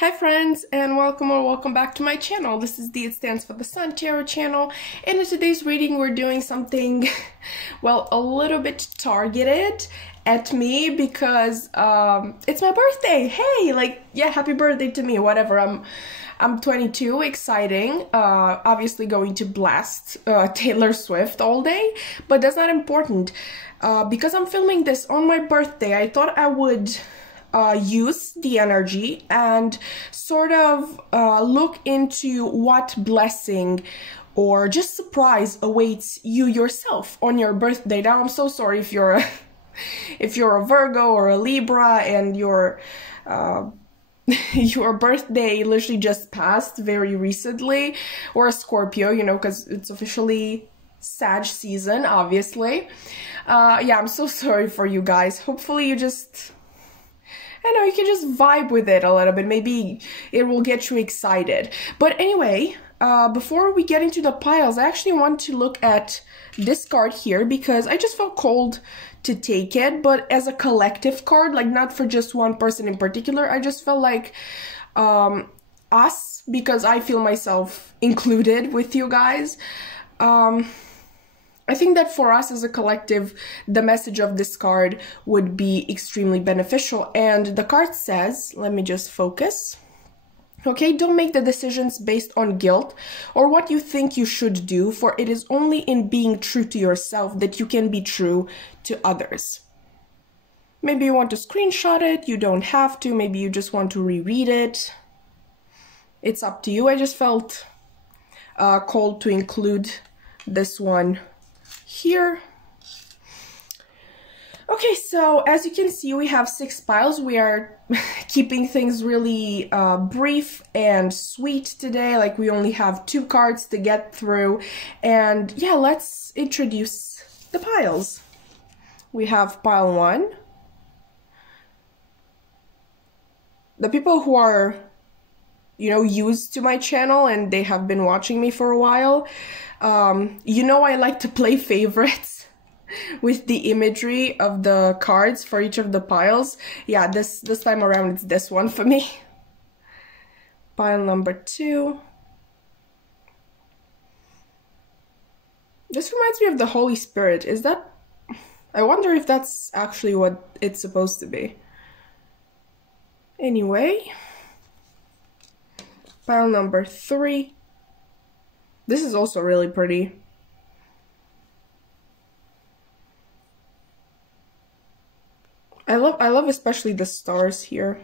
Hi friends, and welcome or welcome back to my channel. This is the It Stands for the Sun Tarot channel, and in today's reading we're doing something, well, a little bit targeted at me because it's my birthday. Hey, like, yeah, happy birthday to me, whatever. I'm 22, exciting, obviously going to blast Taylor Swift all day, but that's not important. Because I'm filming this on my birthday, I thought I would use the energy and sort of look into what blessing or just surprise awaits you yourself on your birthday. Now, I'm so sorry if you're a Virgo or a Libra and your birthday literally just passed very recently, or a Scorpio, you know, because it's officially Sag season, obviously. Yeah, I'm so sorry for you guys. Hopefully you just, I know, you can just vibe with it a little bit. Maybe it will get you excited. But anyway, before we get into the piles, I actually want to look at this card here because I just felt called to take it, but as a collective card, like not for just one person in particular. I just felt like us, because I feel myself included with you guys. I think that for us as a collective, the message of this card would be extremely beneficial. And the card says, let me just focus. Okay, don't make the decisions based on guilt or what you think you should do, for it is only in being true to yourself that you can be true to others. Maybe you want to screenshot it, you don't have to, maybe you just want to reread it. It's up to you. I just felt called to include this one here. Okay, so as you can see, we have 6 piles. We are keeping things really brief and sweet today. Like, we only have 2 cards to get through. And yeah, let's introduce the piles. We have pile 1. The people who are, you know, used to my channel and they have been watching me for a while, you know, I like to play favorites with the imagery of the cards for each of the piles. Yeah, this time around it's this one for me. Pile number 2. This reminds me of the Holy Spirit. Is that... I wonder if that's actually what it's supposed to be. Anyway. Pile number 3. This is also really pretty. I love especially the stars here.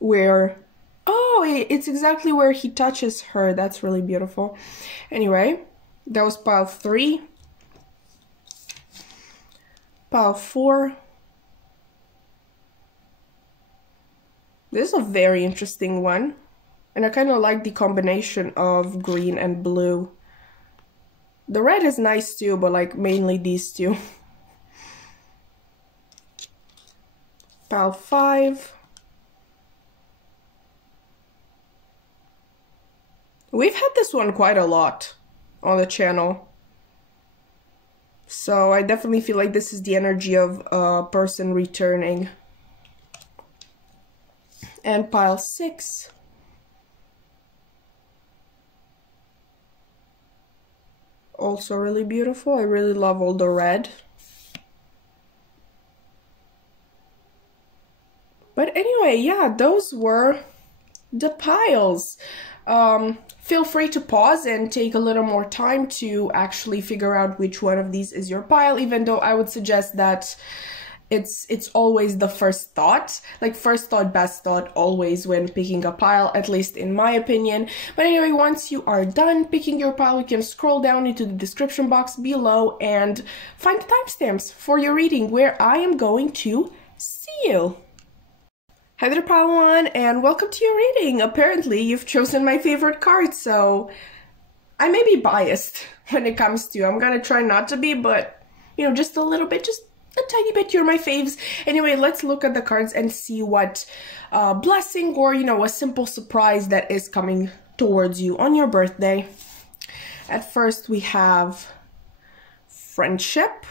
Where, oh, it's exactly where he touches her. That's really beautiful. Anyway, that was pile 3. Pile 4. This is a very interesting one. And I kind of like the combination of green and blue. The red is nice too, but like mainly these two. Pile 5. We've had this one quite a lot on the channel. So I definitely feel like this is the energy of a person returning. And pile 6. Also really beautiful. I really love all the red. But anyway, yeah, those were the piles. Feel free to pause and take a little more time to actually figure out which one of these is your pile, even though I would suggest that it's always the first thought, like first thought, best thought, always when picking a pile, at least in my opinion. But anyway, once you are done picking your pile, you can scroll down into the description box below and find the timestamps for your reading, where I am going to see you. Hi there, pile 1, and welcome to your reading. Apparently, you've chosen my favorite card, so I may be biased when it comes to, I'm gonna try not to be, but, you know, just a little bit, just a tiny bit, you're my faves. Anyway, let's look at the cards and see what blessing or, you know, a simple surprise that is coming towards you on your birthday. At first, we have friendship.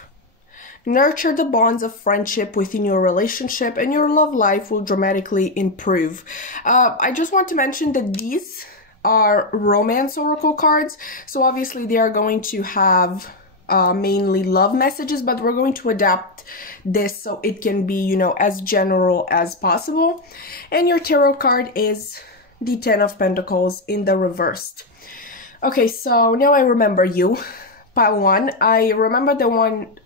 Nurture the bonds of friendship within your relationship, and your love life will dramatically improve. I just want to mention that these are romance oracle cards, so obviously they are going to have mainly love messages, but we're going to adapt this so it can be, you know, as general as possible. And your tarot card is the Ten of Pentacles in the reversed. Okay, so now I remember you, pile one. I remember the one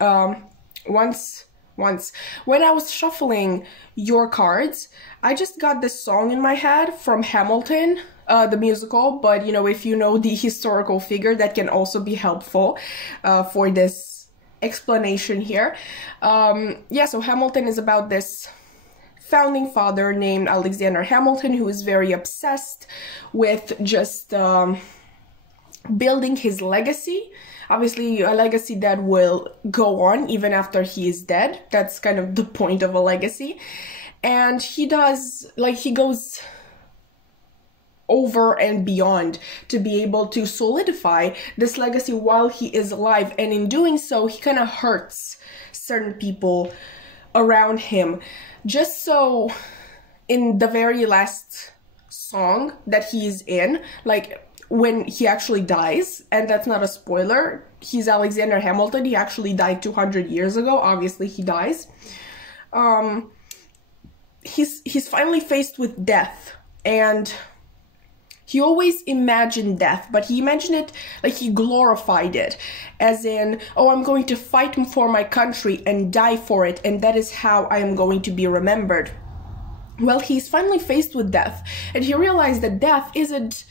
once when I was shuffling your cards, I just got this song in my head from Hamilton, the musical, but you know, if you know the historical figure, that can also be helpful for this explanation here. Yeah, so Hamilton is about this founding father named Alexander Hamilton, who is very obsessed with just building his legacy. Obviously, a legacy that will go on even after he is dead. That's kind of the point of a legacy. And he does, like, he goes over and beyond to be able to solidify this legacy while he is alive. And in doing so, he kind of hurts certain people around him. Just so in the very last song that he's in, like, when he actually dies, and that's not a spoiler, he's Alexander Hamilton, he actually died 200 years ago, obviously he dies. He's finally faced with death, and he always imagined death, but he imagined it like he glorified it, as in, oh, I'm going to fight for my country and die for it, and that is how I am going to be remembered. Well, he's finally faced with death, and he realized that death isn't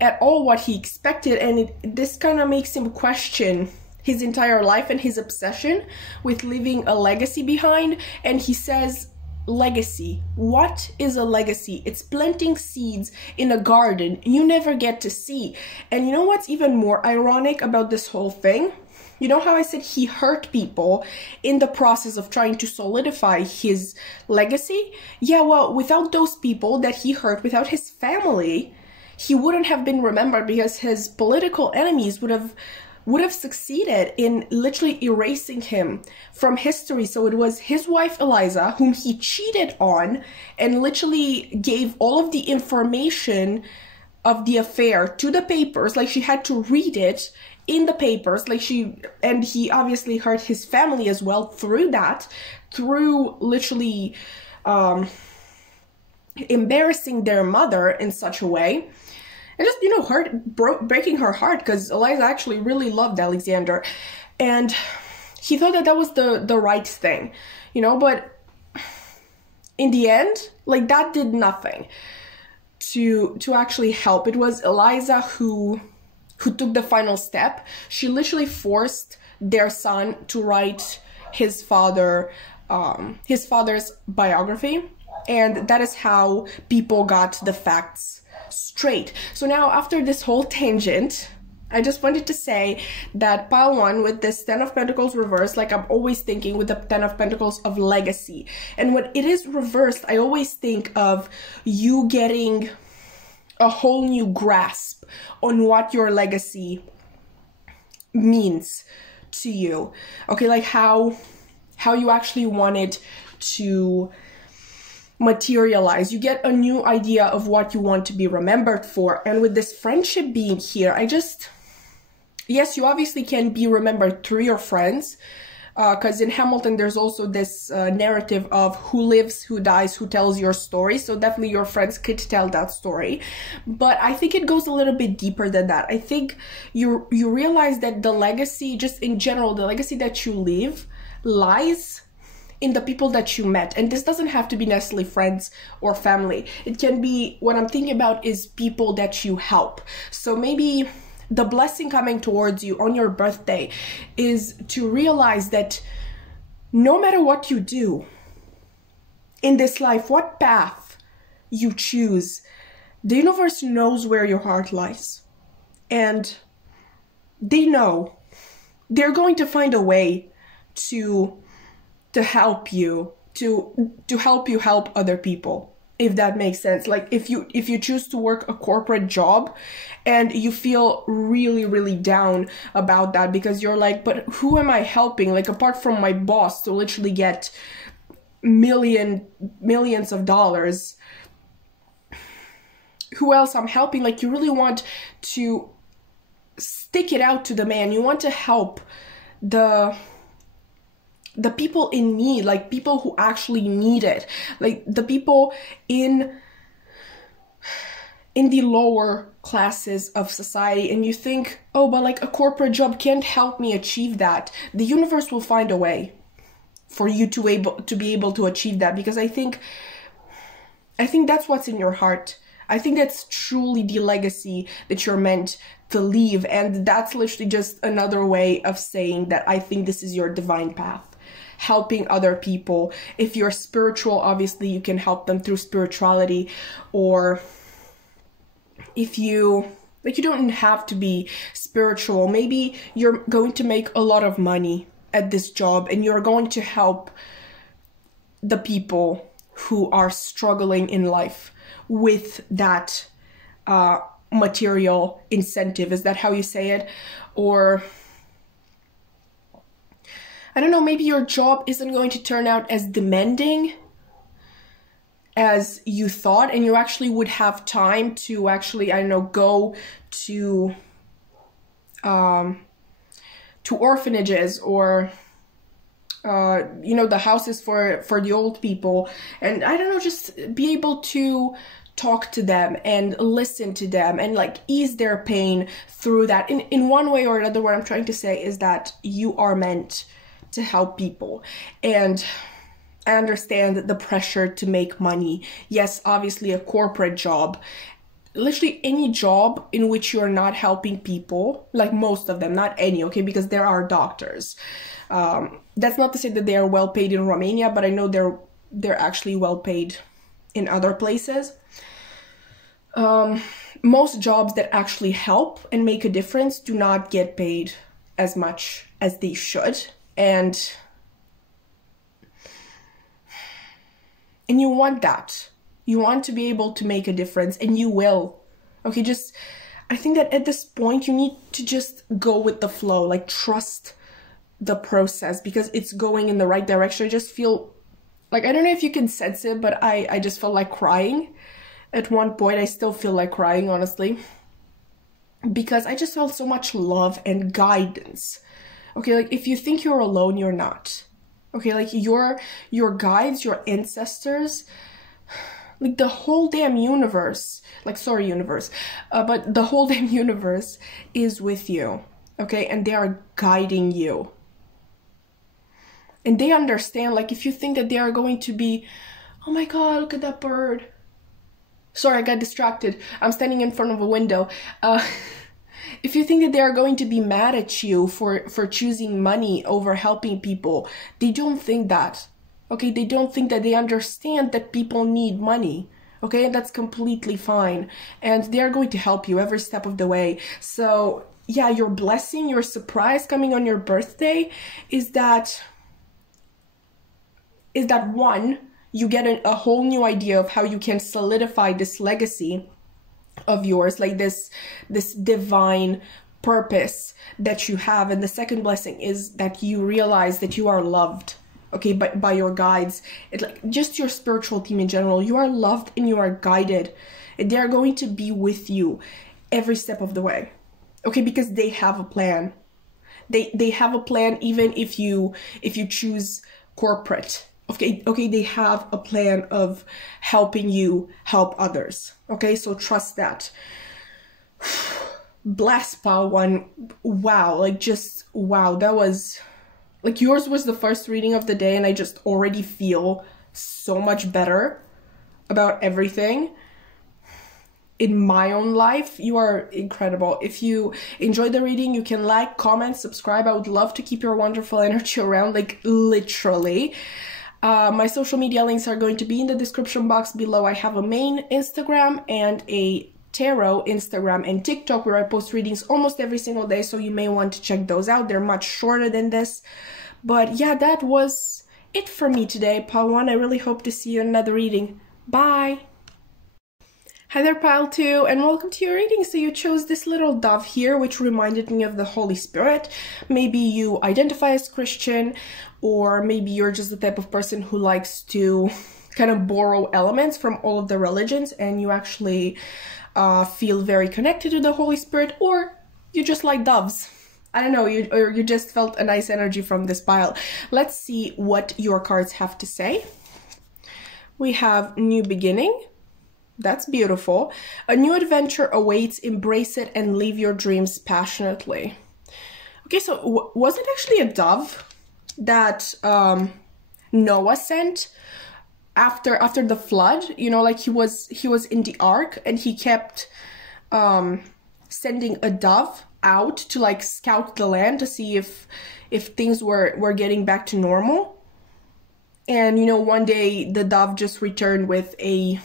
at all what he expected, and this kind of makes him question his entire life and his obsession with leaving a legacy behind. And he says, legacy, what is a legacy? It's planting seeds in a garden you never get to see. And you know what's even more ironic about this whole thing? You know how I said he hurt people in the process of trying to solidify his legacy? Yeah, well, without those people that he hurt, without his family, he wouldn't have been remembered, because his political enemies would have succeeded in literally erasing him from history. So it was his wife Eliza, whom he cheated on, and literally gave all of the information of the affair to the papers. Like, she had to read it in the papers, like and he obviously hurt his family as well through that, through literally embarrassing their mother in such a way. And just, you know, breaking her heart, because Eliza actually really loved Alexander. And he thought that that was the right thing, you know, but in the end, like, that did nothing to actually help. It was Eliza who took the final step. She literally forced their son to write his father's biography. And that is how people got the facts straight. So now, after this whole tangent, I just wanted to say that pile one with this Ten of Pentacles reversed, like I'm always thinking with the Ten of Pentacles of legacy. And when it is reversed, I always think of you getting a whole new grasp on what your legacy means to you. Okay, like how you actually want it to materialize. You get a new idea of what you want to be remembered for. And with this friendship being here, yes, you obviously can be remembered through your friends, because in Hamilton there's also this narrative of who lives, who dies, who tells your story. So definitely your friends could tell that story, but I think it goes a little bit deeper than that. I think you realize that the legacy, just in general, the legacy that you leave lies in the people that you met. And this doesn't have to be necessarily friends or family. It can be, what I'm thinking about is people that you help. So maybe the blessing coming towards you on your birthday is to realize that no matter what you do in this life, what path you choose, the universe knows where your heart lies. And they know they're going to find a way to help you, to help you help other people. if that makes sense. Like if you choose to work a corporate job and you feel really, really down about that because you're like, but who am I helping? Like apart from my boss to literally get millions of dollars, who else I'm helping? Like you really want to stick it out to the man. You want to help the people in need, like people who actually need it, like the people in the lower classes of society. And you think, oh, but like a corporate job can't help me achieve that. The universe will find a way for you to be able to achieve that, because I think that's what's in your heart. I think that's truly the legacy that you're meant to leave. And that's literally just another way of saying that I think this is your divine path. Helping other people. If you're spiritual, obviously you can help them through spirituality. Or if you don't have to be spiritual. Maybe you're going to make a lot of money at this job and you're going to help the people who are struggling in life with that material incentive. Is that how you say it? Or I don't know, maybe your job isn't going to turn out as demanding as you thought, and you actually would have time to actually, I don't know, go to orphanages or the houses for the old people, and I don't know, just be able to talk to them and listen to them and like ease their pain through that. In one way or another, what I'm trying to say is that you are meant to help people. And I understand the pressure to make money. Yes, obviously a corporate job, literally any job in which you're not helping people, like most of them, not any, okay, because there are doctors. That's not to say that they are well paid in Romania, but I know they're actually well paid in other places. Most jobs that actually help and make a difference do not get paid as much as they should. And you want that. You want to be able to make a difference, and you will. Okay, I think that at this point you need to just go with the flow, like trust the process because it's going in the right direction. I just feel like, I don't know if you can sense it, but I just felt like crying at one point. I still feel like crying, honestly, because I just felt so much love and guidance. Okay, like if you think you're alone, you're not. Okay, like your guides, your ancestors, like the whole damn universe, like sorry universe, but the whole damn universe is with you. Okay, and they are guiding you. And they understand, like if you think that they are going to be, oh my god, look at that bird. Sorry, I got distracted. I'm standing in front of a window. If you think that they are going to be mad at you for choosing money over helping people, they don't think that. Okay, they don't think that. They understand that people need money. Okay, and that's completely fine. And they are going to help you every step of the way. So yeah, your blessing, your surprise coming on your birthday is that one, you get a whole new idea of how you can solidify this legacy of yours, like this divine purpose that you have. And the second blessing is that you realize that you are loved, okay, by your guides. It's like just your spiritual team in general. You are loved and you are guided, and they are going to be with you every step of the way, okay, because they have a plan. They have a plan even if you choose corporate. Okay, they have a plan of helping you help others. Okay, so trust that. Bless Pal One. Wow, like just wow, that was like, yours was the first reading of the day, and I just already feel so much better about everything in my own life. You are incredible. If you enjoyed the reading, you can like, comment, subscribe. I would love to keep your wonderful energy around, like literally. My social media links are going to be in the description box below. I have a main Instagram and a tarot Instagram and TikTok where I post readings almost every single day, so you may want to check those out. They're much shorter than this. But yeah, that was it for me today, Pal One. I really hope to see you in another reading. Bye! Hi there, Pile 2, and welcome to your reading. So you chose this little dove here, which reminded me of the Holy Spirit. Maybe you identify as Christian, or maybe you're just the type of person who likes to kind of borrow elements from all of the religions, and you actually feel very connected to the Holy Spirit, or you just like doves. I don't know, you just felt a nice energy from this pile. Let's see what your cards have to say. We have New Beginning. That's beautiful. A new adventure awaits. Embrace it and live your dreams passionately. Okay, so was it actually a dove that Noah sent after the flood? You know, like he was in the ark and he kept sending a dove out to like scout the land to see if things were getting back to normal. And you know, one day the dove just returned with a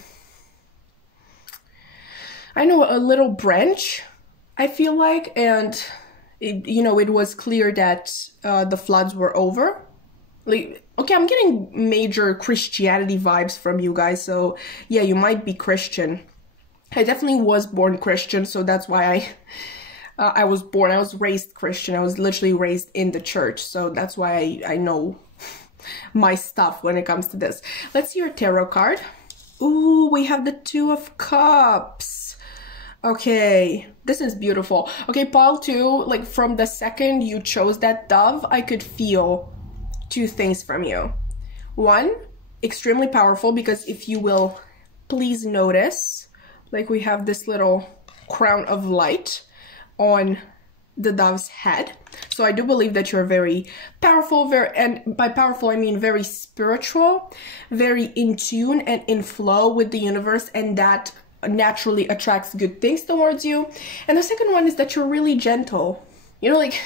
little branch, I feel like, and it was clear that the floods were over. Like, okay, I'm getting major Christianity vibes from you guys, so yeah, you might be Christian. I definitely was born Christian, so that's why I was raised Christian. I was literally raised in the church, so that's why I know my stuff when it comes to this. Let's see your tarot card. Ooh, we have the Two of Cups. Okay, this is beautiful. Okay, pile 2, like from the second you chose that dove, I could feel two things from you. One, extremely powerful, because if you will please notice, like we have this little crown of light on the dove's head. So I do believe that you're very powerful, and by powerful I mean very spiritual, very in tune and in flow with the universe, and that naturally attracts good things towards you. And the second one is that you're really gentle. You know, like,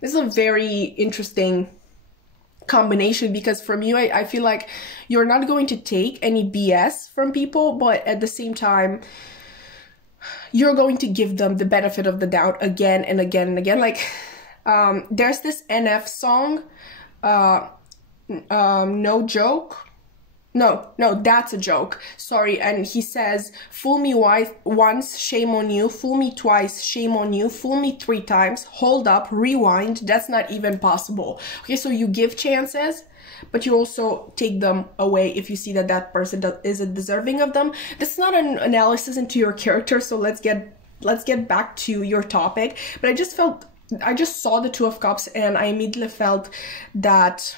this is a very interesting combination, because from you, I feel like you're not going to take any BS from people, but at the same time, you're going to give them the benefit of the doubt again and again and again. Like, there's this NF song, No Joke. No, that's a joke. Sorry. And he says, fool me once, shame on you. Fool me twice, shame on you. Fool me 3 times. Hold up, rewind. That's not even possible. Okay, so you give chances, but you also take them away if you see that that person isn't deserving of them. This is not an analysis into your character, so let's get back to your topic. But I just saw the Two of Cups, and I immediately felt that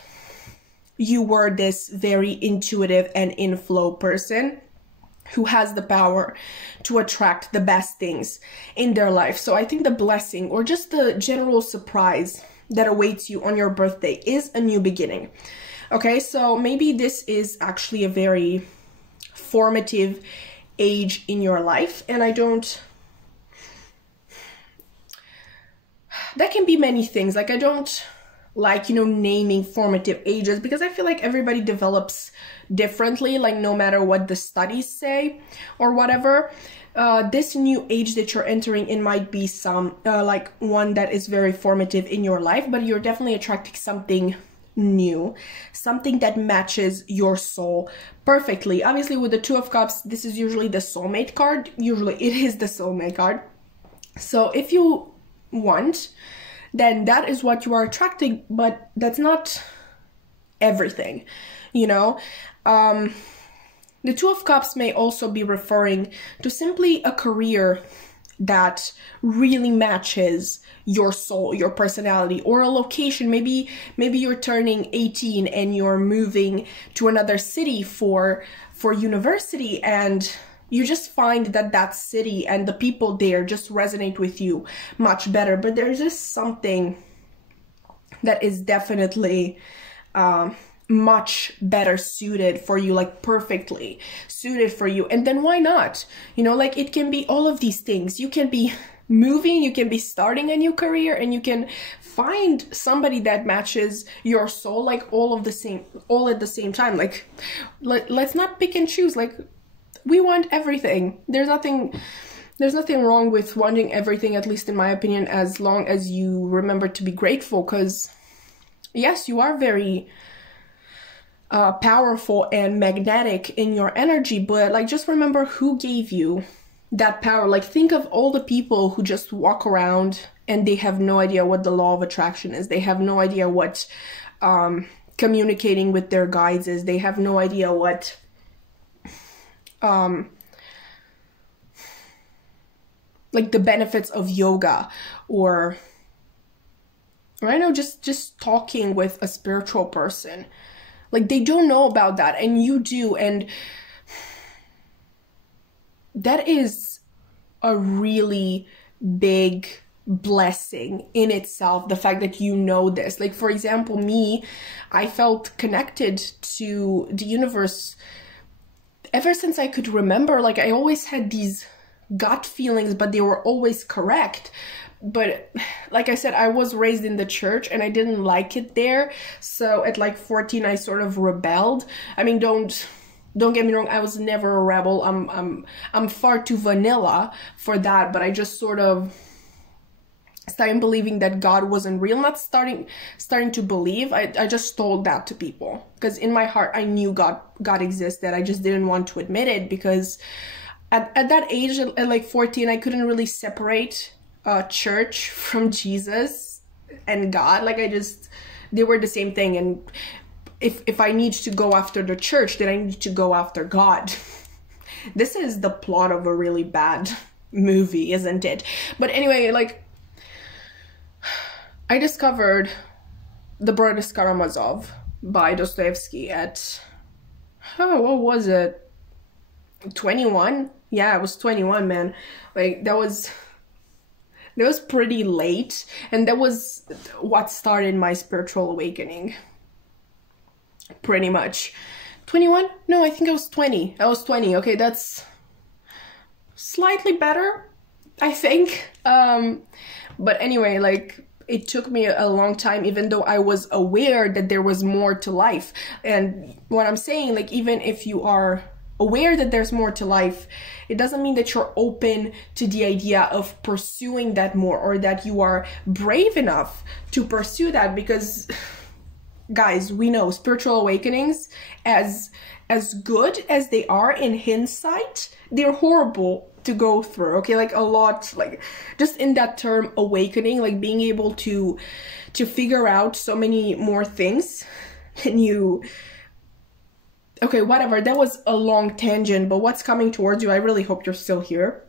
you were this very intuitive and in-flow person who has the power to attract the best things in their life. So I think the blessing, or just the general surprise that awaits you on your birthday, is a new beginning. Okay, so maybe this is actually a very formative age in your life, and that can be many things. Like, I don't like, naming formative ages, because I feel like everybody develops differently, like no matter what the studies say or whatever. This new age that you're entering in might be like one that is very formative in your life, but you're definitely attracting something new, something that matches your soul perfectly. Obviously, with the Two of Cups, this is usually the soulmate card. Usually it is the soulmate card. So if you want, then that is what you are attracting, but that's not everything, The Two of Cups may also be referring to simply a career that really matches your soul, your personality, or a location. Maybe you're turning 18 and you're moving to another city for university, and you just find that that city and the people there just resonate with you much better. But there's just something that is definitely much better suited for you, like perfectly suited for you. And then why not? Like, it can be all of these things. You can be moving, you can be starting a new career, and you can find somebody that matches your soul, like all at the same time. Like, let's not pick and choose. Like, we want everything. There's nothing wrong with wanting everything, at least in my opinion, as long as you remember to be grateful. Because yes, you are very powerful and magnetic in your energy, but like just remember who gave you that power. Like think of all the people who just walk around and they have no idea what the law of attraction is. They have no idea what communicating with their guides is. They have no idea what like the benefits of yoga, or I know, just talking with a spiritual person. Like they don't know about that, and you do, and that is a really big blessing in itself, the fact that you know this. Like for example, me, I felt connected to the universe ever since I could remember. Like I always had these gut feelings, but they were always correct. But like I said, I was raised in the church and I didn't like it there. So at like 14, I sort of rebelled. I mean, don't get me wrong, I was never a rebel. I'm far too vanilla for that, but I just sort of started believing that God wasn't real. Not starting to believe. I just told that to people because in my heart I knew God existed. I just didn't want to admit it because at that age, at like 14, I couldn't really separate church from Jesus and God. Like they were the same thing. And if I need to go after the church, then I need to go after God. This is the plot of a really bad movie, isn't it? But anyway, like I discovered The Brothers Karamazov by Dostoevsky at, what was it? 21? Yeah, I was 21, man. Like that was pretty late, and that was what started my spiritual awakening. Pretty much. 21? No, I think I was 20. I was 20. Okay, that's slightly better, I think. But anyway, like it took me a long time, even though I was aware that there was more to life. And what I'm saying, like even if you are aware that there's more to life, it doesn't mean that you're open to the idea of pursuing that more, or that you are brave enough to pursue that. Because guys, we know spiritual awakenings, as good as they are in hindsight, they're horrible to go through. Okay, like a lot, like just in that term awakening, like being able to figure out so many more things than you. Okay, whatever, that was a long tangent, but what's coming towards you, I really hope you're still here.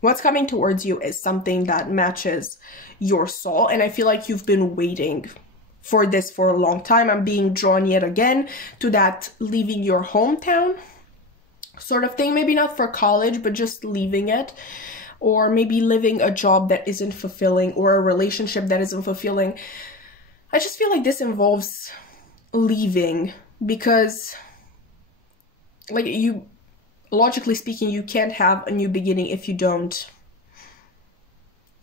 What's coming towards you is something that matches your soul, and I feel like you've been waiting for this for a long time. I'm being drawn yet again to that leaving your hometown sort of thing. Maybe not for college, but just leaving it. Or maybe living a job that isn't fulfilling, or a relationship that isn't fulfilling. I just feel like this involves leaving, because like you, logically speaking, you can't have a new beginning if you don't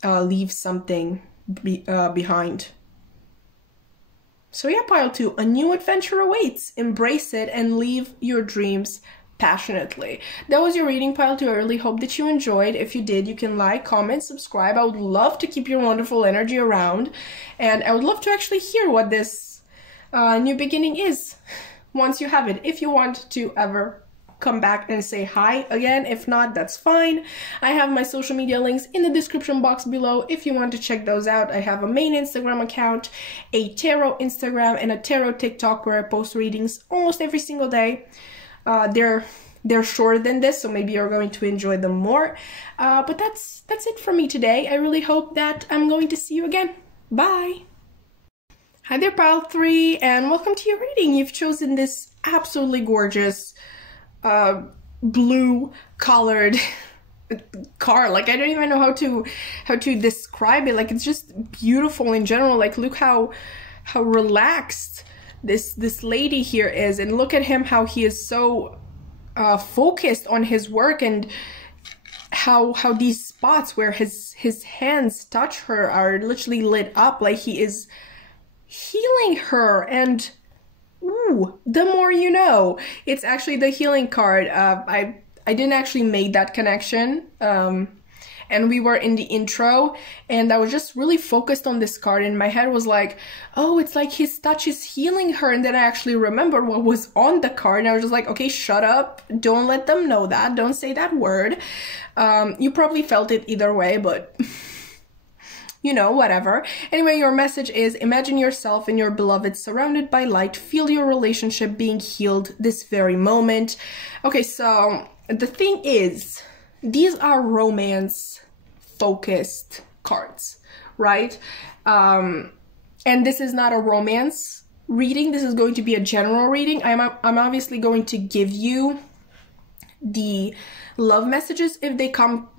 leave something behind. So yeah, pile 2, a new adventure awaits. Embrace it and leave your dreams passionately. That was your reading, pile 2. I really hope that you enjoyed. If you did, you can like, comment, subscribe. I would love to keep your wonderful energy around, and I would love to actually hear what this new beginning is once you have it. If you want to ever come back and say hi again, if not, that's fine. I have my social media links in the description box below if you want to check those out. I have a main Instagram account, a tarot Instagram, and a tarot TikTok where I post readings almost every single day. They're shorter than this, so maybe you're going to enjoy them more. But that's it for me today. I really hope that I'm going to see you again. Bye! Hi there, pile 3, and welcome to your reading. You've chosen this absolutely gorgeous blue colored card. Like I don't even know how to describe it. Like it's just beautiful in general. Like look how relaxed this lady here is, and look at him, how he is so focused on his work, and how these spots where his hands touch her are literally lit up, like he is healing her. And ooh, the more you know. It's actually the healing card. I didn't actually make that connection and we were in the intro, and I was just really focused on this card, and my head was like, oh, it's like his touch is healing her. And then I actually remembered what was on the card, and I was just like, okay, shut up, don't let them know that, don't say that word. You probably felt it either way, but you know, whatever. Anyway, your message is: imagine yourself and your beloved surrounded by light. Feel your relationship being healed this very moment. Okay, so the thing is, these are romance focused cards, right? And this is not a romance reading. This is going to be a general reading. I'm obviously going to give you the love messages if they come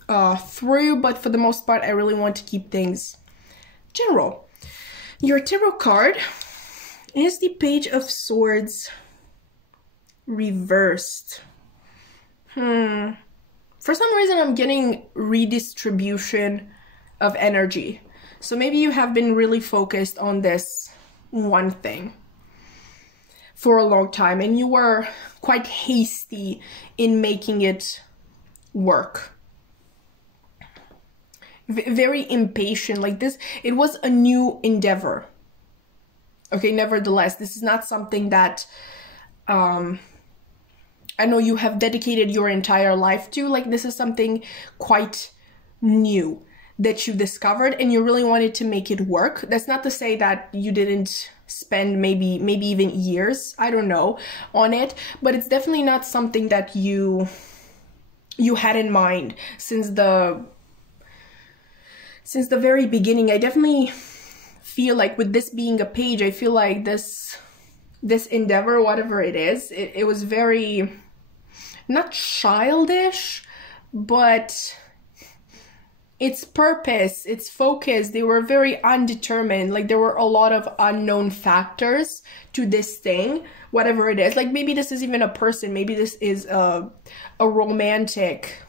through, but for the most part, I really want to keep things general. Your tarot card is the Page of Swords reversed. For some reason, I'm getting redistribution of energy. So maybe you have been really focused on this one thing for a long time, and you were quite hasty in making it work. Very impatient, like this. It was a new endeavor. Okay, nevertheless, this is not something that I know you have dedicated your entire life to. Like, this is something quite new that you discovered, and you really wanted to make it work. That's not to say that you didn't spend maybe even years, I don't know, on it, but it's definitely not something that you had in mind since the very beginning. I definitely feel like with this being a page, I feel like this endeavor, whatever it is, it was very, not childish, but its purpose, its focus, they were very undetermined. Like, there were a lot of unknown factors to this thing, whatever it is. Like, maybe this is even a person, maybe this is a romantic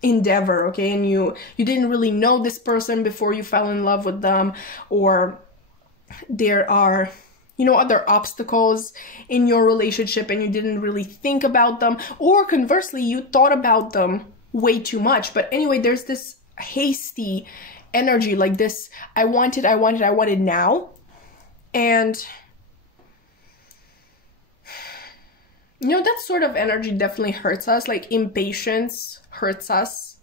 endeavor, okay, and you didn't really know this person before you fell in love with them, or there are, you know, other obstacles in your relationship and you didn't really think about them, or conversely, you thought about them way too much. But anyway, there's this hasty energy, like this, I want it now. And you know, that sort of energy definitely hurts us. Like, impatience hurts us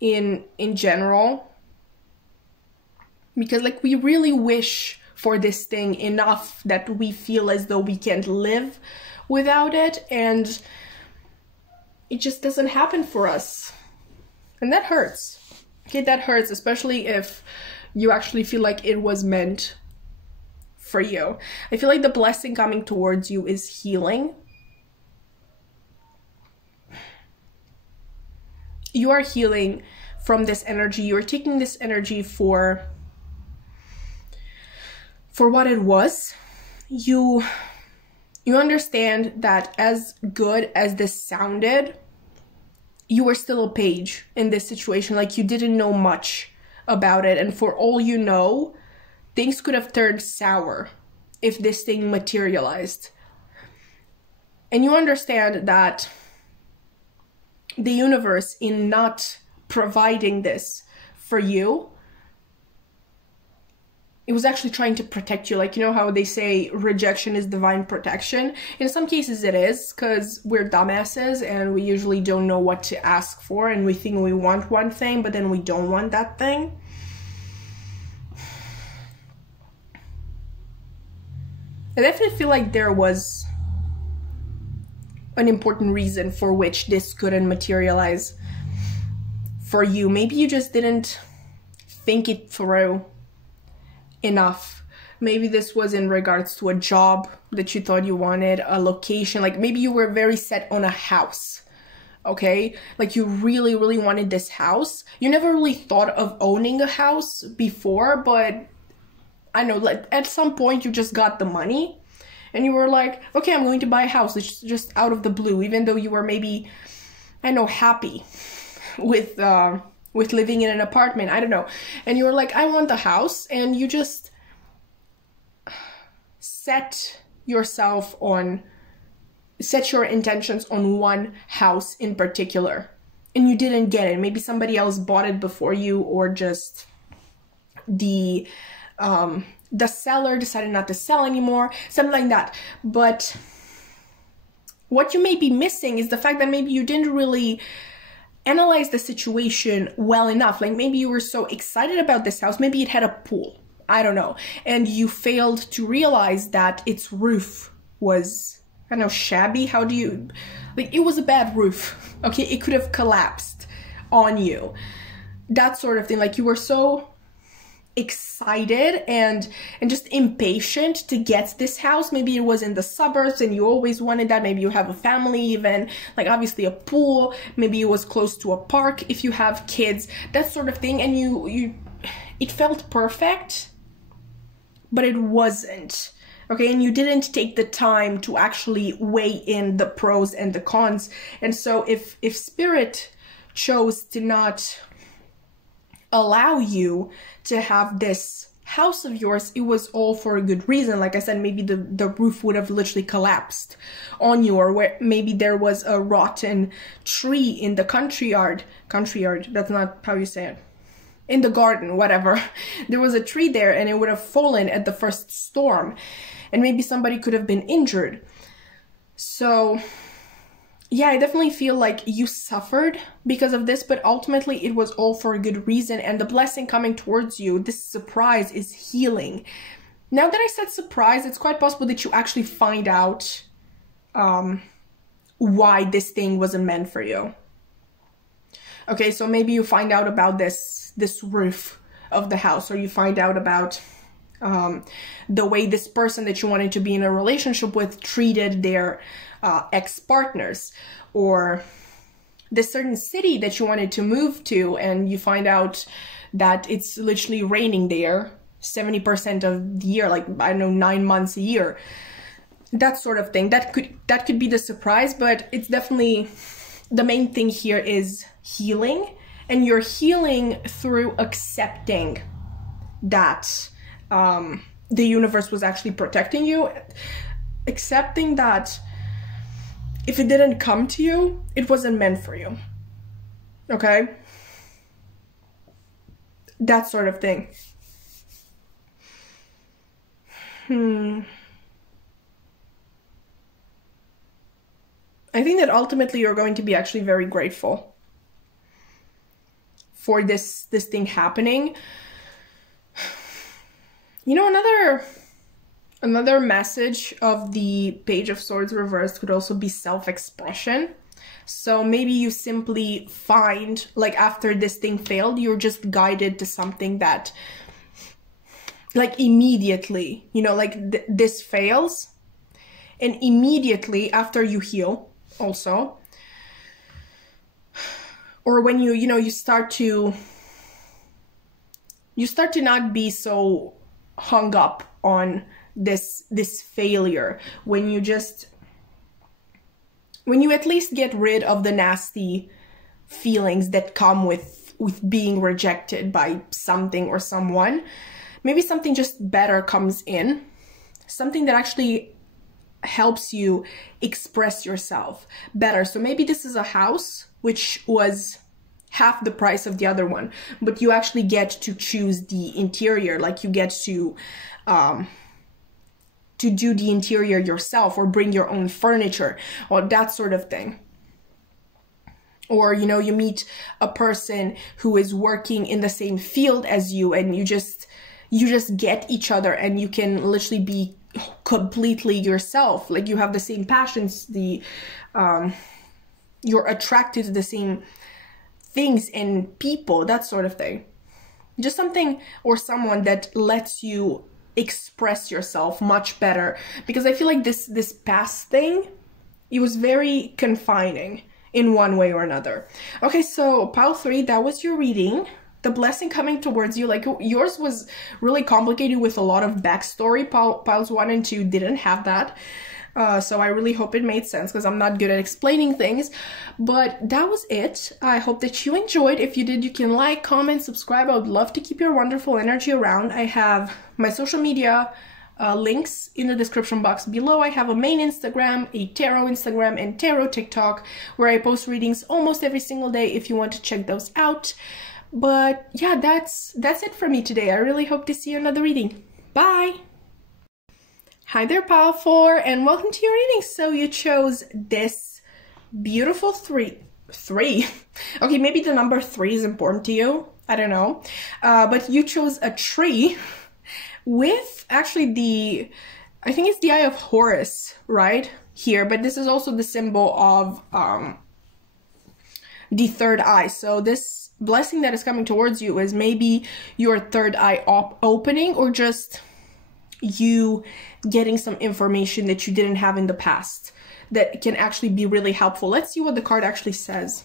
in general, because like we really wish for this thing enough that we feel as though we can't live without it, and it just doesn't happen for us. And that hurts. Okay, that hurts, especially if you actually feel like it was meant for you. I feel like the blessing coming towards you is healing. You are healing from this energy. You are taking this energy for what it was. You understand that as good as this sounded, you were still a page in this situation. Like, you didn't know much about it, and for all you know, things could have turned sour if this thing materialized. And you understand that the universe, in not providing this for you, it was actually trying to protect you. Like, you know how they say rejection is divine protection? In some cases it is, because we're dumbasses and we usually don't know what to ask for, and we think we want one thing, but then we don't want that thing. I definitely feel like there was an important reason for which this couldn't materialize for you. Maybe you just didn't think it through enough. Maybe this was in regards to a job that you thought you wanted, a location. Like, maybe you were very set on a house, okay? Like, you really, really wanted this house. You never really thought of owning a house before, but I know, like, at some point you just got the money and you were like, okay, I'm going to buy a house. It's just out of the blue, even though you were maybe, I know, happy with living in an apartment, I don't know. And you were like, I want the house, and you just set your intentions on one house in particular. and you didn't get it. Maybe somebody else bought it before you, or just the seller decided not to sell anymore, something like that. But what you may be missing is the fact that maybe you didn't really analyze the situation well enough. Like maybe you were so excited about this house, maybe it had a pool, I don't know, and you failed to realize that its roof was, I don't know, shabby. How do you, like, it was a bad roof, okay? It could have collapsed on you, that sort of thing. Like you were so excited and just impatient to get this house. Maybe it was in the suburbs and you always wanted that. Maybe you have a family, even, like obviously a pool. Maybe it was close to a park if you have kids, that sort of thing. And it felt perfect, but it wasn't. Okay, and you didn't take the time to actually weigh in the pros and the cons. And so if Spirit chose to not allow you to have this house of yours, it was all for a good reason. Like I said, maybe the roof would have literally collapsed on you, or where maybe there was a rotten tree in the country yard, that's not how you say it, in the garden, whatever. There was a tree there and it would have fallen at the first storm, and maybe somebody could have been injured. So yeah, I definitely feel like you suffered because of this, but ultimately it was all for a good reason, and the blessing coming towards you, this surprise, is healing. Now that I said surprise, it's quite possible that you actually find out why this thing wasn't meant for you. Okay, so maybe you find out about this roof of the house, or you find out about the way this person that you wanted to be in a relationship with treated their ex-partners, or the certain city that you wanted to move to, and you find out that it's literally raining there 70% of the year, like, I don't know, 9 months a year, that sort of thing. That could be the surprise, but it's definitely, the main thing here is healing, and you're healing through accepting that the universe was actually protecting you, accepting that if it didn't come to you, it wasn't meant for you. Okay? That sort of thing. I think that ultimately you're going to be actually very grateful for this thing happening. You know, another message of the Page of Swords reversed could also be self-expression. So maybe you simply find, like, after this thing failed, you're just guided to something that, like, immediately, you know, like this fails, and immediately after you heal also, or when you start to not be so hung up on this failure, when you at least get rid of the nasty feelings that come with being rejected by something or someone, maybe something just better comes in, something that actually helps you express yourself better. So maybe this is a house which was half the price of the other one, but you actually get to choose the interior, like you get to do the interior yourself, or bring your own furniture, or that sort of thing. Or, you know, you meet a person who is working in the same field as you, and you just get each other, and you can literally be completely yourself. Like, you have the same passions, you're attracted to the same things and people, that sort of thing. Just something or someone that lets you express yourself much better, because I feel like this past thing, it was very confining in one way or another. Okay, so pile 3, that was your reading. The blessing coming towards you, like, yours was really complicated with a lot of backstory. Piles 1 and 2 didn't have that. So I really hope it made sense, because I'm not good at explaining things. But that was it. I hope that you enjoyed. If you did, you can like, comment, subscribe. I would love to keep your wonderful energy around. I have my social media links in the description box below. I have a main Instagram, a tarot Instagram, and tarot TikTok where I post readings almost every single day if you want to check those out. But yeah, that's it for me today. I really hope to see you in another reading. Bye! Hi there, Pile 4, and welcome to your reading. So you chose this beautiful three. Okay, maybe the number 3 is important to you. I don't know. But you chose a tree with actually I think it's the Eye of Horus right here, but this is also the symbol of the third eye. So this blessing that is coming towards you is maybe your third eye opening, or just you getting some information that you didn't have in the past that can actually be really helpful. Let's see what the card actually says.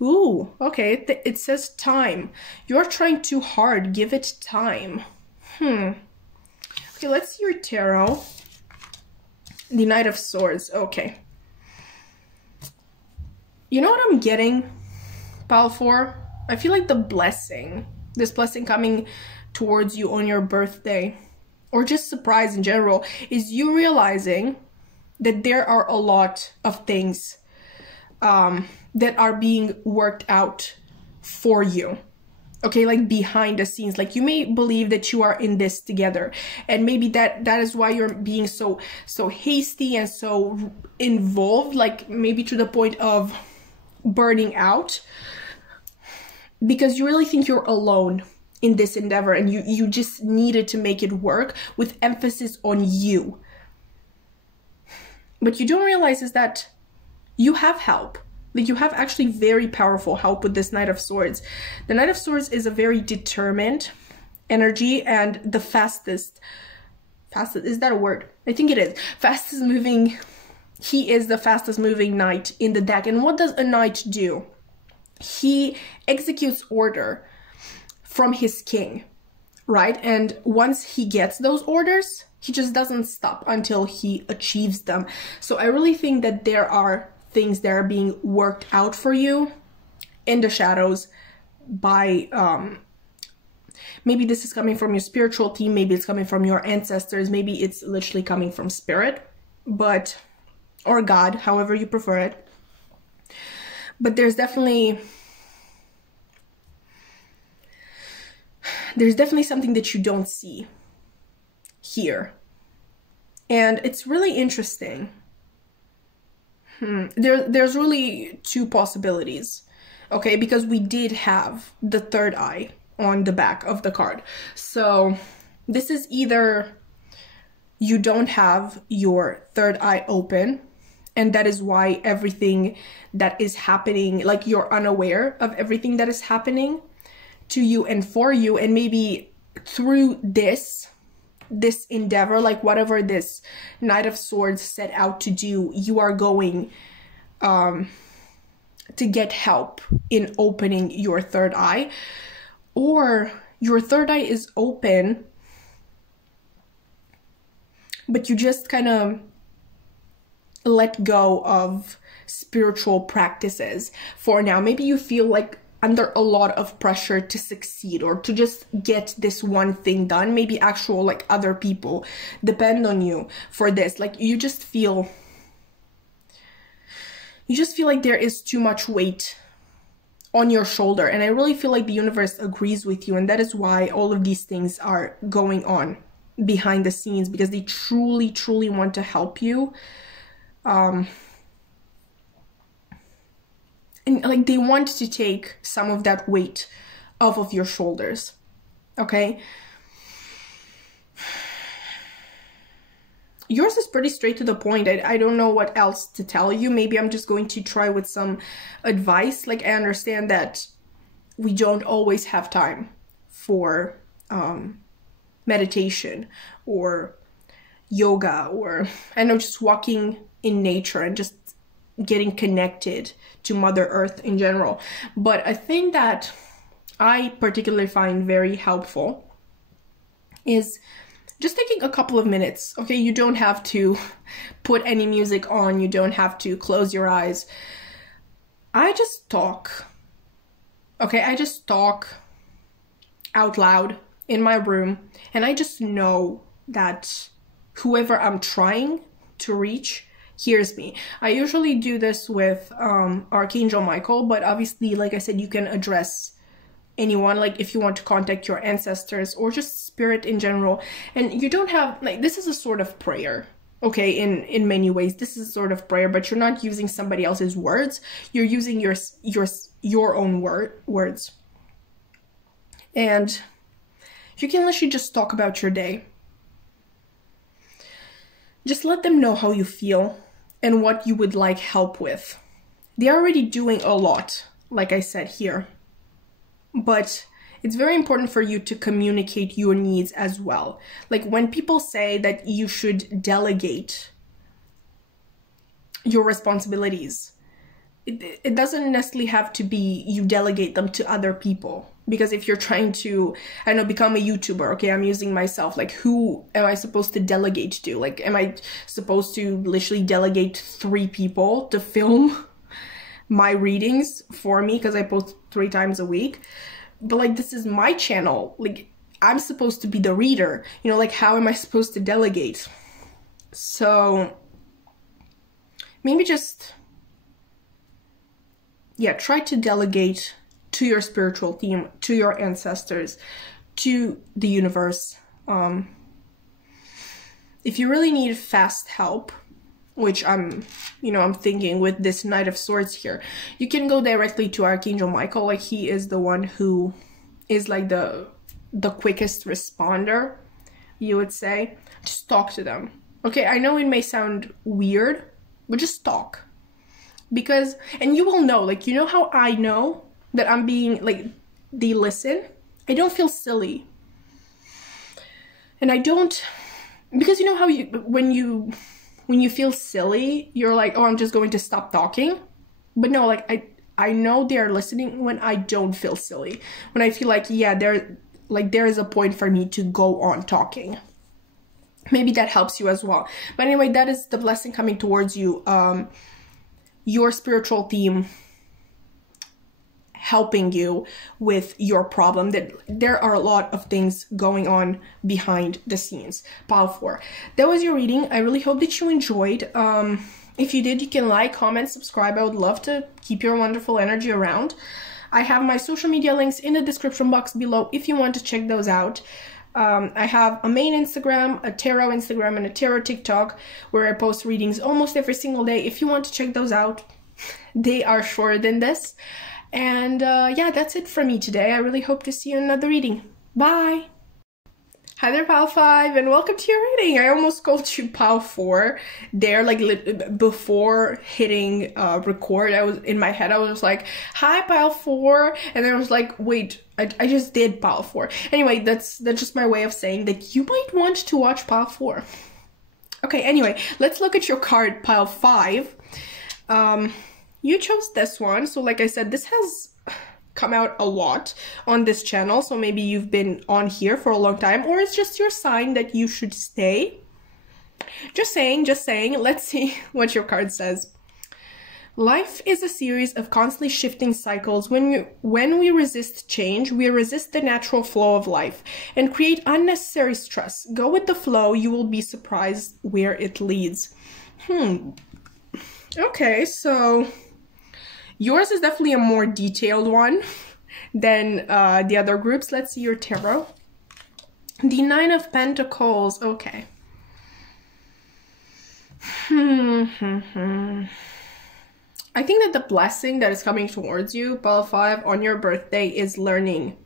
Ooh, okay, it says time. You're trying too hard, give it time. Okay, let's see your tarot. The Knight of Swords, okay. You know what I'm getting, Pile 4? I feel like this blessing coming towards you on your birthday, or just surprise in general, is you realizing that there are a lot of things that are being worked out for you. Okay, like behind the scenes. Like you may believe that you are in this together, and maybe that is why you're being so hasty and so involved, like maybe to the point of burning out, because you really think you're alone in this endeavor, and you just needed to make it work with emphasis on you. But you don't realize is that you have help. Like you have actually very powerful help with this Knight of Swords. The Knight of Swords is a very determined energy, and the fastest, is that a word? I think it is. He is the fastest moving knight in the deck. And what does a knight do? He executes order from his king, right? And once he gets those orders, he just doesn't stop until he achieves them. So I really think that there are things that are being worked out for you in the shadows by, maybe this is coming from your spiritual team, maybe it's coming from your ancestors, maybe it's literally coming from spirit, or God, however you prefer it. But there's definitely something that you don't see here. And it's really interesting. There's really 2 possibilities, okay? Because we did have the third eye on the back of the card. So this is either you don't have your third eye open, and that is why everything that is happening, like you're unaware of everything that is happening to you and for you, and maybe through this endeavor, like whatever this Knight of Swords set out to do, you are going to get help in opening your third eye, or your third eye is open, but you just kind of let go of spiritual practices for now. Maybe you feel like under a lot of pressure to succeed, or to just get this one thing done. Maybe actual like other people depend on you for this. Like you just feel like there is too much weight on your shoulder, and I really feel like the universe agrees with you, and that is why all of these things are going on behind the scenes, because they truly want to help you. And like they want to take some of that weight off of your shoulders, okay? Yours is pretty straight to the point. I don't know what else to tell you. Maybe I'm just going to try with some advice. Like I understand that we don't always have time for meditation or yoga, or I know, just walking in nature and just getting connected to Mother Earth in general. But a thing that I particularly find very helpful is just taking a couple of minutes, okay? You don't have to put any music on, you don't have to close your eyes. I just talk, okay? I just talk out loud in my room, and I just know that whoever I'm trying to reach hears me. I usually do this with Archangel Michael, but obviously, like I said, you can address anyone, like if you want to contact your ancestors or just spirit in general. And you don't have, like, this is a sort of prayer, okay, in many ways. This is a sort of prayer, but you're not using somebody else's words. You're using your own words. And you can literally just talk about your day. Just let them know how you feel and what you would like help with. They're already doing a lot, like I said here. But it's very important for you to communicate your needs as well. Like when people say that you should delegate your responsibilities, it doesn't necessarily have to be you delegate them to other people. Because if you're trying to, I don't know, become a YouTuber, okay, I'm using myself, like who am I supposed to delegate to? Like, am I supposed to literally delegate 3 people to film my readings for me because I post 3 times a week? But like, this is my channel. Like, I'm supposed to be the reader, you know, like how am I supposed to delegate? So maybe just, yeah, try to delegate to your spiritual team, to your ancestors, to the universe. If you really need fast help, which I'm thinking with this Knight of Swords here, you can go directly to Archangel Michael. Like, he is the one who is like the quickest responder, you would say. Just talk to them. Okay, I know it may sound weird, but just talk. Because, and you will know, like, you know how I know that I'm being, like, they listen? I don't feel silly. And I don't, because you know how when you feel silly, you're like, oh, I'm just going to stop talking. But no, like, I know they're listening when I don't feel silly. When I feel like, yeah, there is a point for me to go on talking. Maybe that helps you as well. But anyway, that is the blessing coming towards you. Your spiritual team helping you with your problem. That there are a lot of things going on behind the scenes. Pile 4. That was your reading. I really hope that you enjoyed. If you did, you can like, comment, subscribe. I would love to keep your wonderful energy around. I have my social media links in the description box below if you want to check those out. I have a main Instagram, a tarot Instagram, and a tarot TikTok where I post readings almost every single day. If you want to check those out, they are shorter than this. And yeah, that's it from me today. I really hope to see you in another reading. Bye! Hi there, Pile 5, and welcome to your reading. I almost called you Pile 4 there, like before hitting record. I was in my head, I was like, hi, Pile 4, and then I was like, wait, I just did Pile 4. Anyway, that's just my way of saying that you might want to watch Pile 4. Okay, anyway, let's look at your card, Pile 5. You chose this one, so like I said, this has come out a lot on this channel, so maybe you've been on here for a long time, or it's just your sign that you should stay. Just saying, let's see what your card says. Life is a series of constantly shifting cycles. When we resist change, we resist the natural flow of life and create unnecessary stress. Go with the flow, you will be surprised where it leads. Okay, so yours is definitely a more detailed one than the other groups. Let's see your tarot. The 9 of Pentacles. Okay. I think that the blessing that is coming towards you, Pile 5, on your birthday is learning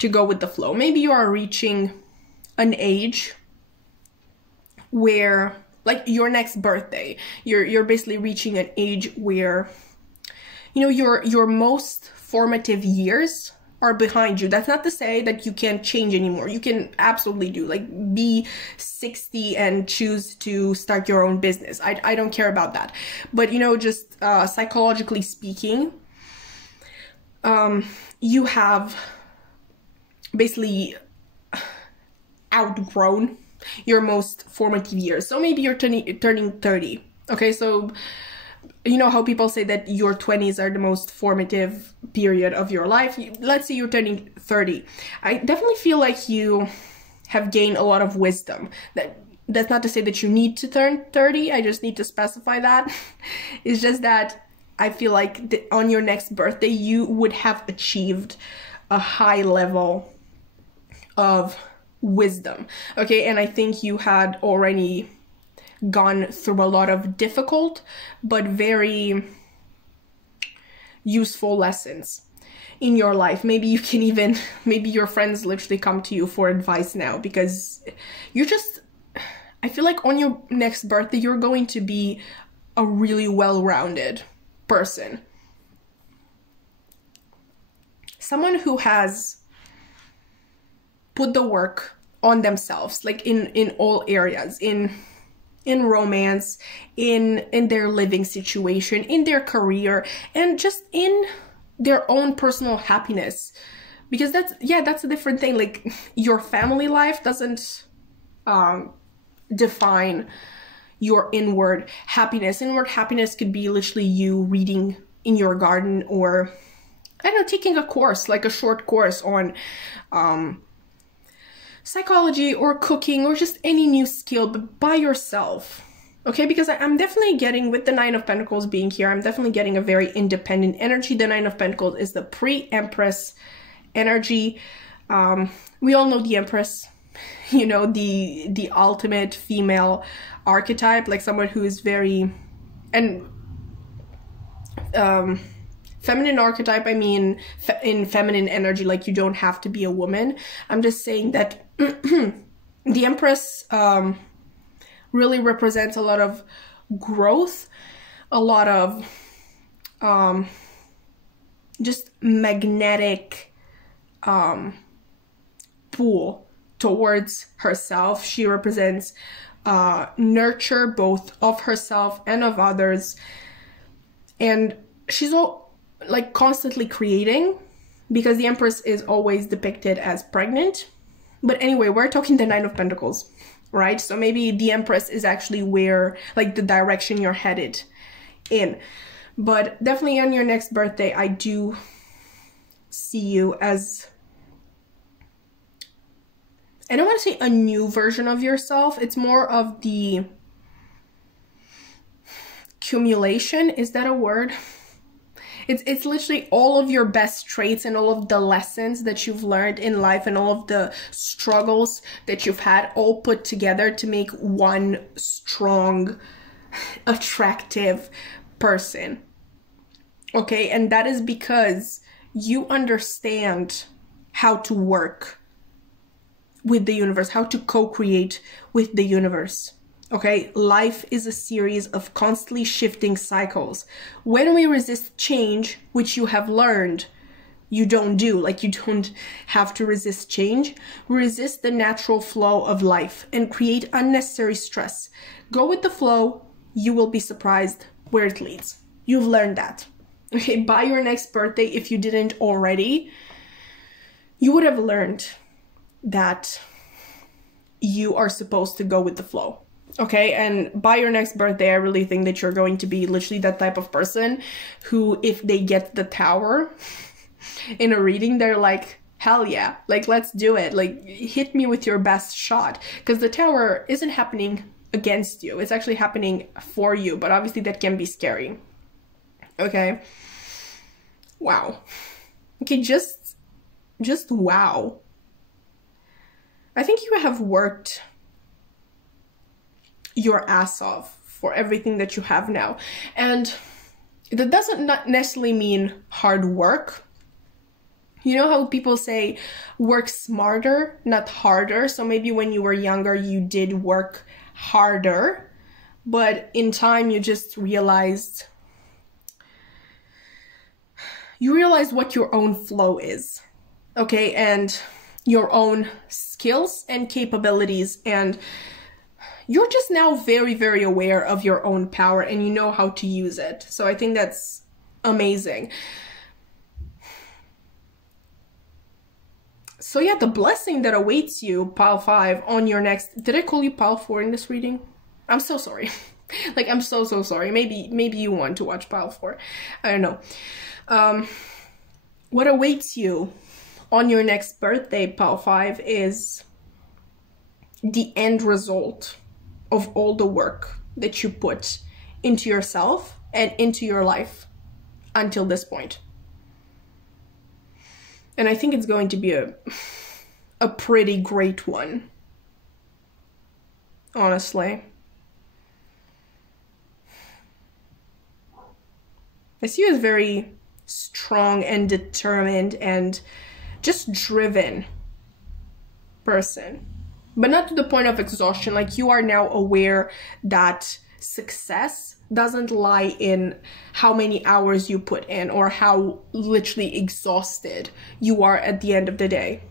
to go with the flow. Maybe you are reaching an age where, like your next birthday, you're basically reaching an age where, you know, your most formative years are behind you. That's not to say that you can't change anymore. You can absolutely do, like, be 60 and choose to start your own business. I don't care about that. But, you know, just psychologically speaking, you have basically outgrown your most formative years. So maybe you're turning 30. Okay, so you know how people say that your 20s are the most formative period of your life? Let's say you're turning 30. I definitely feel like you have gained a lot of wisdom. That's not to say that you need to turn 30. I just need to specify that. It's just that I feel like on your next birthday, you would have achieved a high level of wisdom. Okay, and I think you had already gone through a lot of difficult but very useful lessons in your life. Maybe you can even, maybe your friends literally come to you for advice now, because you're just, I feel like on your next birthday, you're going to be a really well-rounded person. Someone who has put the work on themselves, like in all areas, in romance, in their living situation, in their career, and just in their own personal happiness. Because that's a different thing. Like, your family life doesn't define your inward happiness. Inward happiness could be literally you reading in your garden, or I don't know, taking a course, like a short course on psychology or cooking or just any new skill, but by yourself. Okay, because I'm definitely getting, with the Nine of Pentacles being here, I'm definitely getting a very independent energy. The Nine of Pentacles is the pre-Empress energy. We all know the Empress, you know, the ultimate female archetype, like someone who is very, and feminine archetype, I mean, in feminine energy, like you don't have to be a woman. I'm just saying that the Empress really represents a lot of growth, a lot of just magnetic pull towards herself. She represents nurture, both of herself and of others, and she's all like constantly creating, because the Empress is always depicted as pregnant. But anyway, we're talking the Nine of Pentacles, right? So maybe the Empress is actually where, like, the direction you're headed in. But definitely on your next birthday, I do see you as, I don't want to say a new version of yourself. It's more of the accumulation. Is that a word? It's literally all of your best traits and all of the lessons that you've learned in life and all of the struggles that you've had all put together to make one strong, attractive person. Okay, and that is because you understand how to work with the universe, how to co-create with the universe. Okay, life is a series of constantly shifting cycles. When we resist change, which you have learned you don't do, like you don't have to resist change, resist the natural flow of life and create unnecessary stress. Go with the flow, you will be surprised where it leads. You've learned that. Okay, by your next birthday, if you didn't already, you would have learned that you are supposed to go with the flow. Okay, and by your next birthday, I really think that you're going to be literally that type of person who, if they get the Tower in a reading, they're like, hell yeah, like, let's do it. Like, hit me with your best shot. Because the Tower isn't happening against you. It's actually happening for you. But obviously that can be scary. Okay. Wow. Okay, just wow. I think you have worked your ass off for everything that you have now. And that doesn't not necessarily mean hard work. You know how people say work smarter, not harder. So maybe when you were younger, you did work harder, but in time you just realized what your own flow is. Okay, and your own skills and capabilities, and you're just now very, very aware of your own power and you know how to use it. So I think that's amazing. So yeah, the blessing that awaits you, pile 5, on your next... Did I call you pile 4 in this reading? I'm so sorry. Like, I'm so sorry. Maybe you want to watch pile 4. I don't know. What awaits you on your next birthday, pile 5, is the end result of all the work that you put into yourself and into your life until this point. And I think it's going to be a pretty great one, honestly. I see you as very strong and determined and just driven person, but not to the point of exhaustion. Like, you are now aware that success doesn't lie in how many hours you put in or how literally exhausted you are at the end of the day.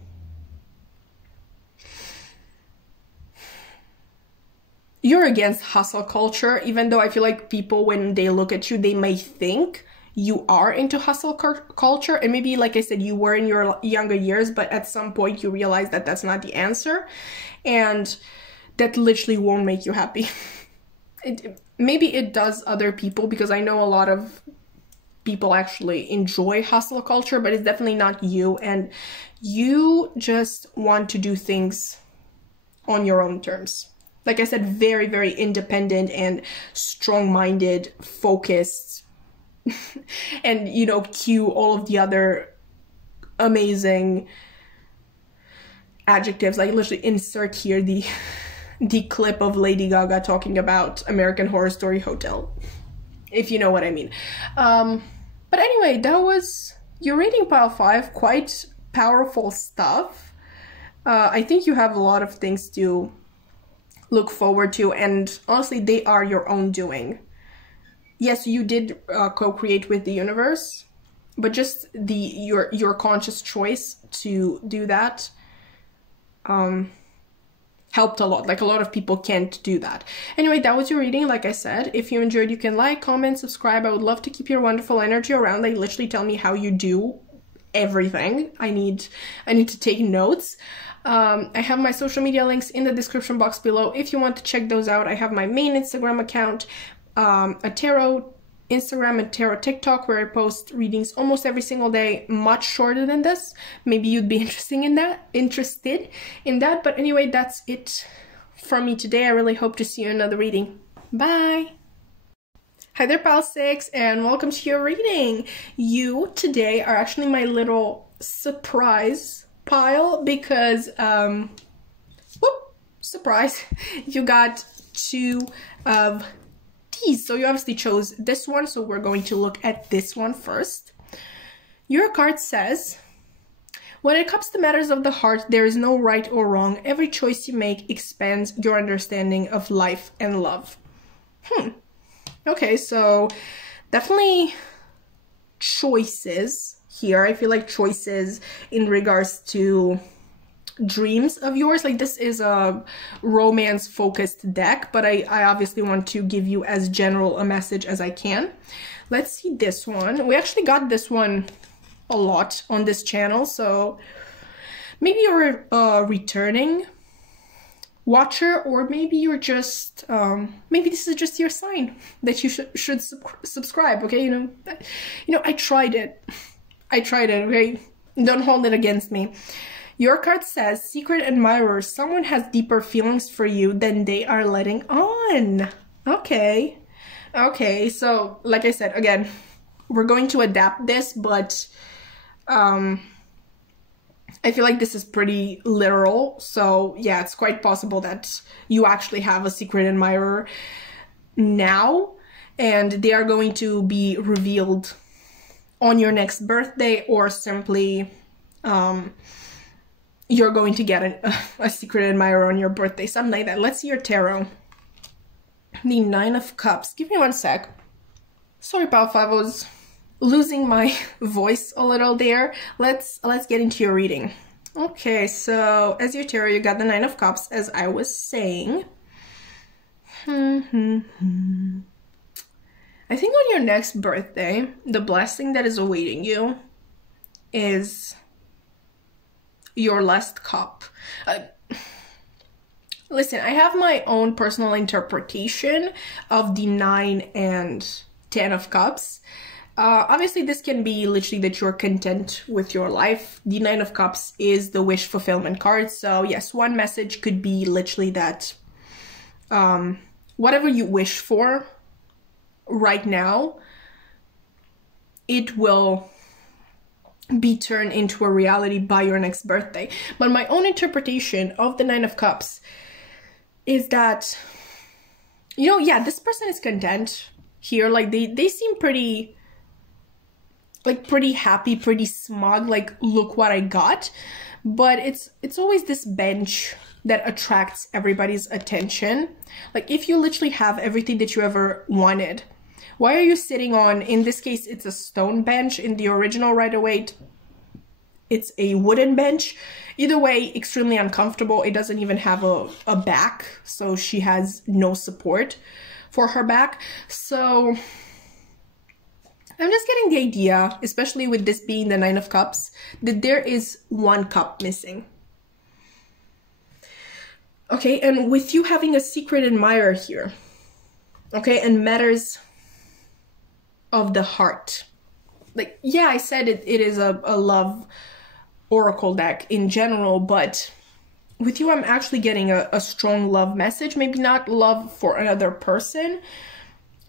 You're against hustle culture, even though I feel like people, when they look at you, they may think you are into hustle culture. And maybe, like I said, you were in your younger years, but at some point you realize that that's not the answer. And that literally won't make you happy. Maybe it does other people, because I know a lot of people actually enjoy hustle culture, but it's definitely not you. And you just want to do things on your own terms. Like I said, very, very independent and strong-minded, focused, and, you know, cue all of the other amazing adjectives. Like, literally insert here the clip of Lady Gaga talking about American Horror Story Hotel, if you know what I mean. But anyway, that was your reading, pile 5. Quite powerful stuff. I think you have a lot of things to look forward to, and honestly, they are your own doing. Yes, you did co-create with the universe, but just your conscious choice to do that helped a lot. Like, a lot of people can't do that. Anyway, that was your reading. Like I said, if you enjoyed, you can like, comment, subscribe. I would love to keep your wonderful energy around. Like, literally tell me how you do everything. I need to take notes. I have my social media links in the description box below if you want to check those out. I have my main Instagram account, a tarot Instagram and tarot TikTok, where I post readings almost every single day, much shorter than this. Maybe you'd be interested in that. But anyway, that's it from me today. I really hope to see you in another reading. Bye. Hi there, pile 6, and welcome to your reading. You today are actually my little surprise pile, because surprise, you got 2 of these. So you obviously chose this one, so we're going to look at this one first. Your card says, when it comes to matters of the heart, there is no right or wrong. Every choice you make expands your understanding of life and love. Okay, so definitely choices here. I feel like choices in regards to dreams of yours. Like, this is a romance focused deck, but I obviously want to give you as general a message as I can. Let's see this one. We actually got this one a lot on this channel, so maybe you're a returning watcher, or maybe you're just maybe this is just your sign that you should subscribe. Okay, you know I tried it, okay, don't hold it against me. Your card says, secret admirer, someone has deeper feelings for you than they are letting on. Okay, so like I said, again, we're going to adapt this, but I feel like this is pretty literal. So yeah, it's quite possible that you actually have a secret admirer now, and they are going to be revealed on your next birthday, or simply you're going to get a secret admirer on your birthday, something like that. Let's see your tarot. The 9 of Cups. Give me one sec. Sorry, pile 5, I was losing my voice a little there. Let's get into your reading. Okay, so as your tarot, you got the 9 of Cups, as I was saying. I think on your next birthday, the blessing that is awaiting you is your last cup. Listen, I have my own personal interpretation of the 9 and 10 of Cups. Obviously, this can be literally that you're content with your life. The Nine of Cups is the wish fulfillment card. So yes, one message could be literally that whatever you wish for right now, it will be turned into a reality by your next birthday. But my own interpretation of the Nine of Cups is that, you know, yeah, this person is content here. Like they seem pretty, like pretty happy, pretty smug, like look what I got. But it's always this bench that attracts everybody's attention. Like if you literally have everything that you ever wanted, why are you sitting on, in this case, it's a stone bench. In the original Rider-Waite, it's a wooden bench. Either way, extremely uncomfortable. It doesn't even have a back, so she has no support for her back. So I'm just getting the idea, especially with this being the Nine of Cups, that there is one cup missing. Okay, and with you having a secret admirer here, okay, and matters of the heart. Like, yeah, I said it is a love oracle deck in general, but with you, I'm actually getting a strong love message. Maybe not love for another person,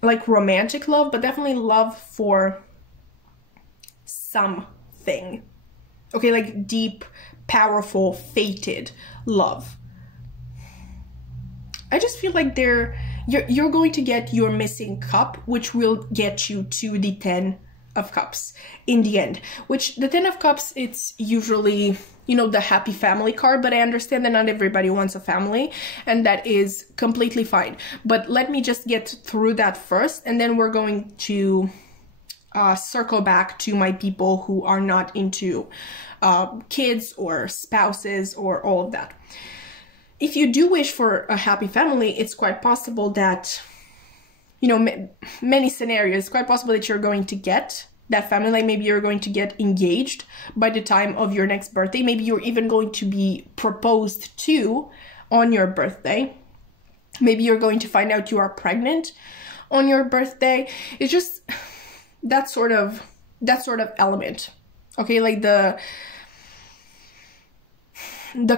like romantic love, but definitely love for something. Okay, like deep, powerful, fated love. I just feel like you're going to get your missing cup, which will get you to the 10 of Cups in the end. Which the 10 of Cups, it's usually, you know, the happy family card, but I understand that not everybody wants a family, and that is completely fine. But let me just get through that first, and then we're going to circle back to my people who are not into kids or spouses or all of that. If you do wish for a happy family, it's quite possible that, you know, many scenarios, it's quite possible that you're going to get that family. Like maybe you're going to get engaged by the time of your next birthday. Maybe you're even going to be proposed to on your birthday. Maybe you're going to find out you are pregnant on your birthday. It's just that sort of element. Okay, like the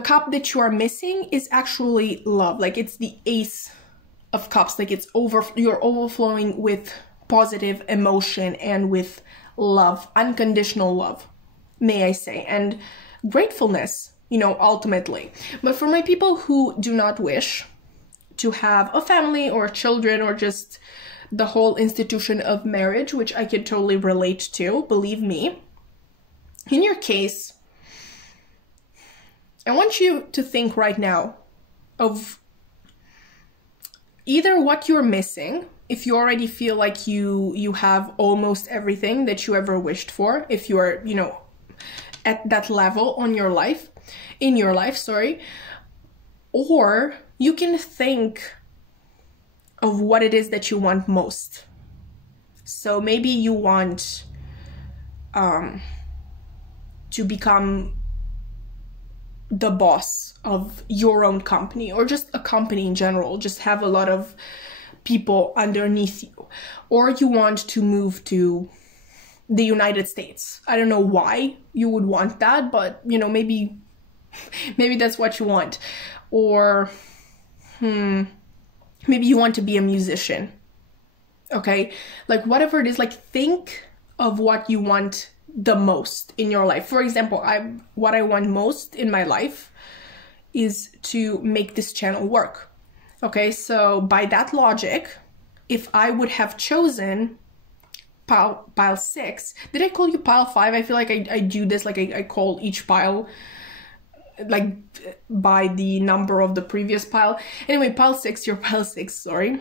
cup that you are missing is actually love. Like it's the Ace of Cups. Like it's you're overflowing with positive emotion and with love, unconditional love, may I say, and gratefulness, you know, ultimately. But for my people who do not wish to have a family or children or just the whole institution of marriage, which I could totally relate to, believe me, in your case, I want you to think right now of either what you're missing, if you already feel like you have almost everything that you ever wished for, if you are, you know, at that level in your life, or you can think of what it is that you want most. So maybe you want to become the boss of your own company, or just a company in general, just have a lot of people underneath you, or you want to move to the United States. I don't know why you would want that, but you know, maybe that's what you want. Or maybe you want to be a musician. Okay, like whatever it is, like think of what you want the most in your life. For example, what I want most in my life is to make this channel work. Okay, so by that logic, if I would have chosen pile 6, did I call you pile 5? I feel like I do this, like I call each pile like by the number of the previous pile. Anyway, pile 6, you're pile 6, sorry.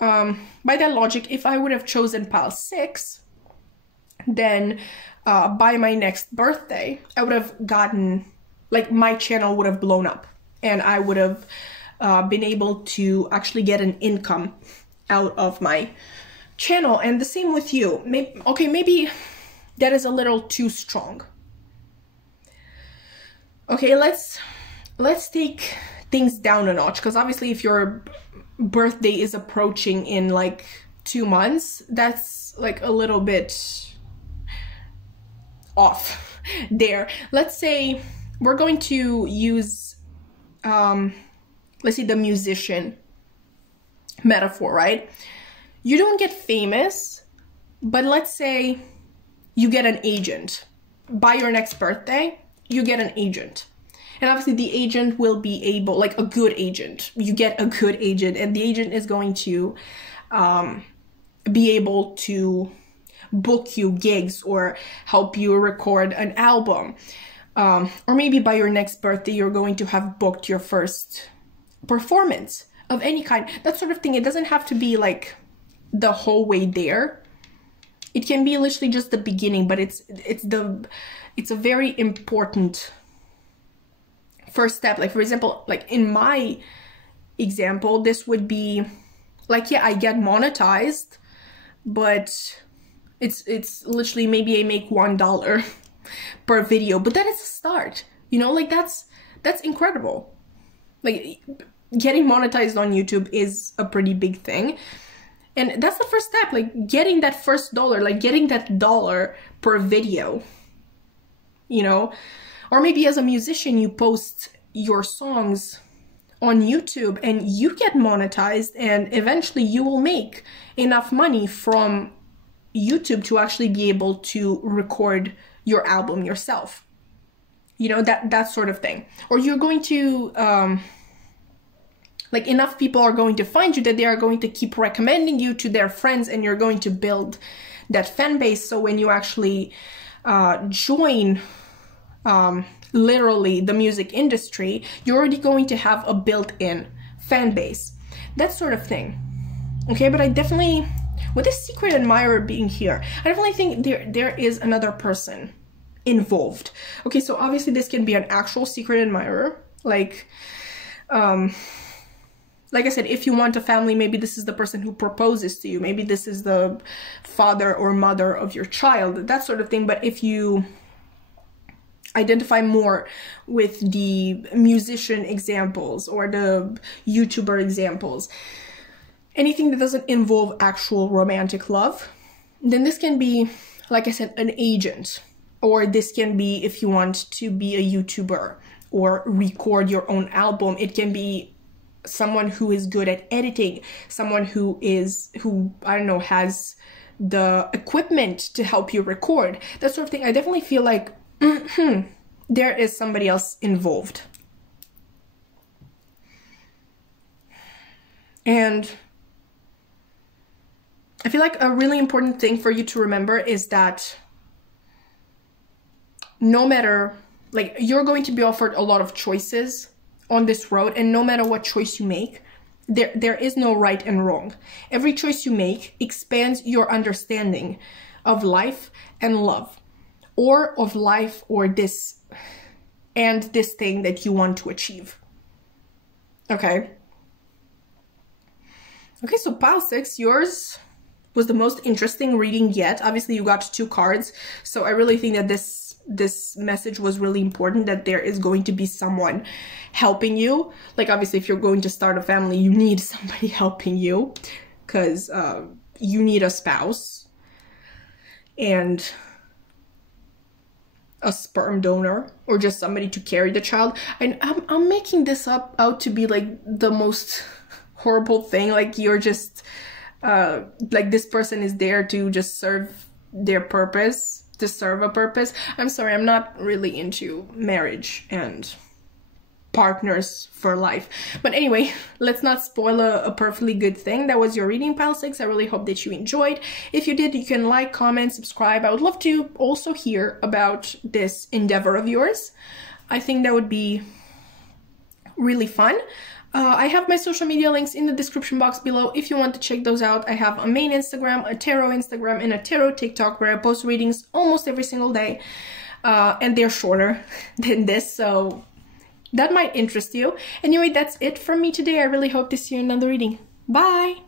By that logic, if I would have chosen pile 6, then by my next birthday, I would have gotten, like my channel would have blown up, and I would have been able to actually get an income out of my channel. And the same with you. Maybe that is a little too strong. Okay, let's take things down a notch, because obviously if your birthday is approaching in like 2 months, that's like a little bit off there. Let's say we're going to use, let's say the musician metaphor, right? You don't get famous, but let's say you get an agent. By your next birthday, you get an agent. And obviously the agent will be able, like a good agent, you get a good agent, and the agent is going to be able to book you gigs or help you record an album. Or maybe by your next birthday, you're going to have booked your first performance of any kind, that sort of thing. It doesn't have to be like the whole way there. It can be literally just the beginning, but it's a very important first step. Like, for example, like in my example, this would be like, yeah, I get monetized, but it's literally maybe I make $1 per video, but that is a start, you know, like that's incredible. Like, getting monetized on YouTube is a pretty big thing. And that's the first step, like getting that first dollar, like getting that dollar per video, you know? Or maybe as a musician, you post your songs on YouTube and you get monetized, and eventually you will make enough money from YouTube to actually be able to record your album yourself. You know, that sort of thing. Or you're going to, like, enough people are going to find you that they are going to keep recommending you to their friends, and you're going to build that fan base. So when you actually join literally the music industry, you're already going to have a built-in fan base. That sort of thing. Okay, but I definitely, with this secret admirer being here, I definitely think there is another person involved. Okay, so obviously this can be an actual secret admirer, like I said, if you want a family, maybe this is the person who proposes to you. Maybe this is the father or mother of your child, that sort of thing. But if you identify more with the musician examples or the YouTuber examples, anything that doesn't involve actual romantic love, then this can be, like I said, an agent. Or this can be, if you want to be a YouTuber or record your own album, it can be someone who is good at editing, someone who I don't know, has the equipment to help you record, that sort of thing. I definitely feel like there is somebody else involved. And I feel like a really important thing for you to remember is that no matter, like, you're going to be offered a lot of choices on this road, and no matter what choice you make, there is no right and wrong. Every choice you make expands your understanding of life and love, or of life or this thing that you want to achieve. Okay, so pile 6, yours was the most interesting reading yet. Obviously you got 2 cards, so I really think that this message was really important, that there is going to be someone helping you. Like, obviously if you're going to start a family, you need somebody helping you, because you need a spouse and a sperm donor, or just somebody to carry the child. And I'm making this out to be like the most horrible thing, like you're just like this person is there to just serve their purpose, to serve a purpose. I'm sorry, I'm not really into marriage and partners for life. But anyway, let's not spoil a perfectly good thing. That was your reading, pile 6. I really hope that you enjoyed. If you did, you can like, comment, subscribe. I would love to also hear about this endeavor of yours. I think that would be really fun. I have my social media links in the description box below if you want to check those out. I have a main Instagram, a tarot Instagram, and a tarot TikTok where I post readings almost every single day. And they're shorter than this, so that might interest you. Anyway, that's it from me today. I really hope to see you in another reading. Bye!